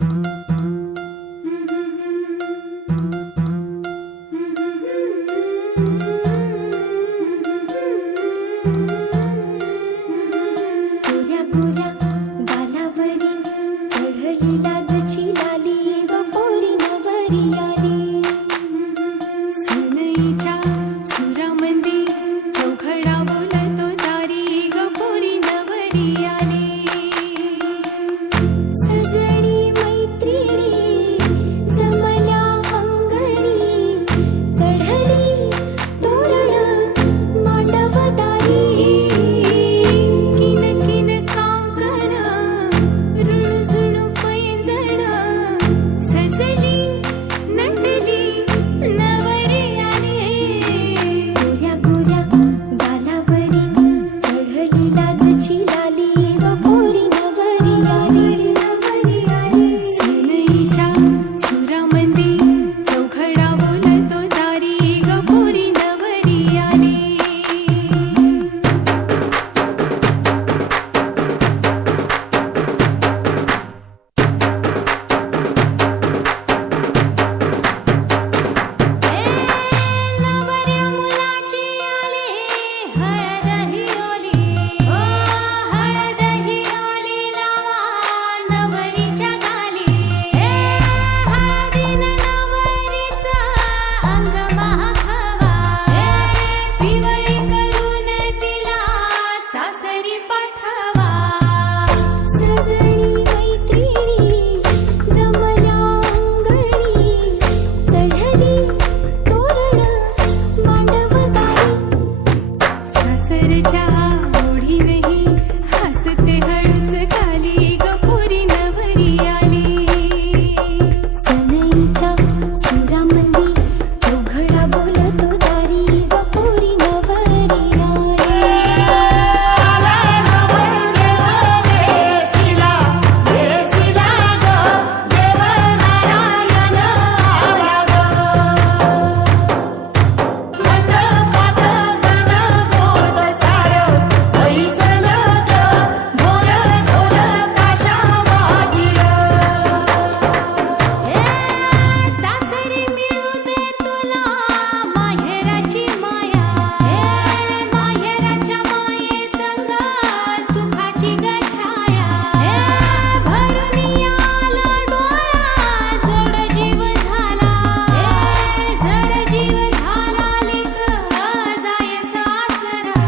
गोऱ्या गोऱ्या गालावरी चढली लाजची लाली ग पोरी नवरी आली सनईच्या सुरामंदी चौघडा बोलतो दारी ग पोरी नवरी आली सजणी मैत्रिणी जमल्या अंगणी चढली तोरण मांडवदारी किन किन कांकण रुणझुण पैंजण सजली नटली नवरी आली गोऱ्या गोऱ्या गालावरी चढली लाजची लाली ग पोरी नवरी आली सनईच्या सुरामंदी चौघडा बोलतो दारी ग पोरी नवरी आली नवऱ्या मुलाची आली हळद ही ओली हळद ही ओली लावा नवरीच्या गाली हळदीनं नवरीचं अंग महाखवा पिवळी करून तिला सासरी पाठवा सजणी मैत्रिणी जमल्या अंगणी चढली तोरण मांडवदारी सासरच्या ओढीनही हसते हळूच खाली ग पोरी नवरी आली सनईच्या सुरामंदी चौघडा बोलतो दारी ग पोरी नवरी आली सासरी मिळू दे तुला माहेराची माया माहेराच्या माये संग सुखाची गछाया भरून आला डोळा जोड जीव झाला जड जीव झाला लेक जाय सासरा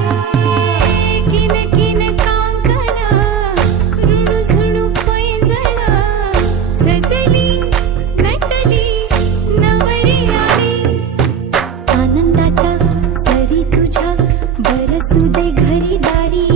किन किन कांकण रुणझुण पैंजण सजली नटली नवरी आली आनंदाच्या सरी तुझ्या बरसू दे घरी दारी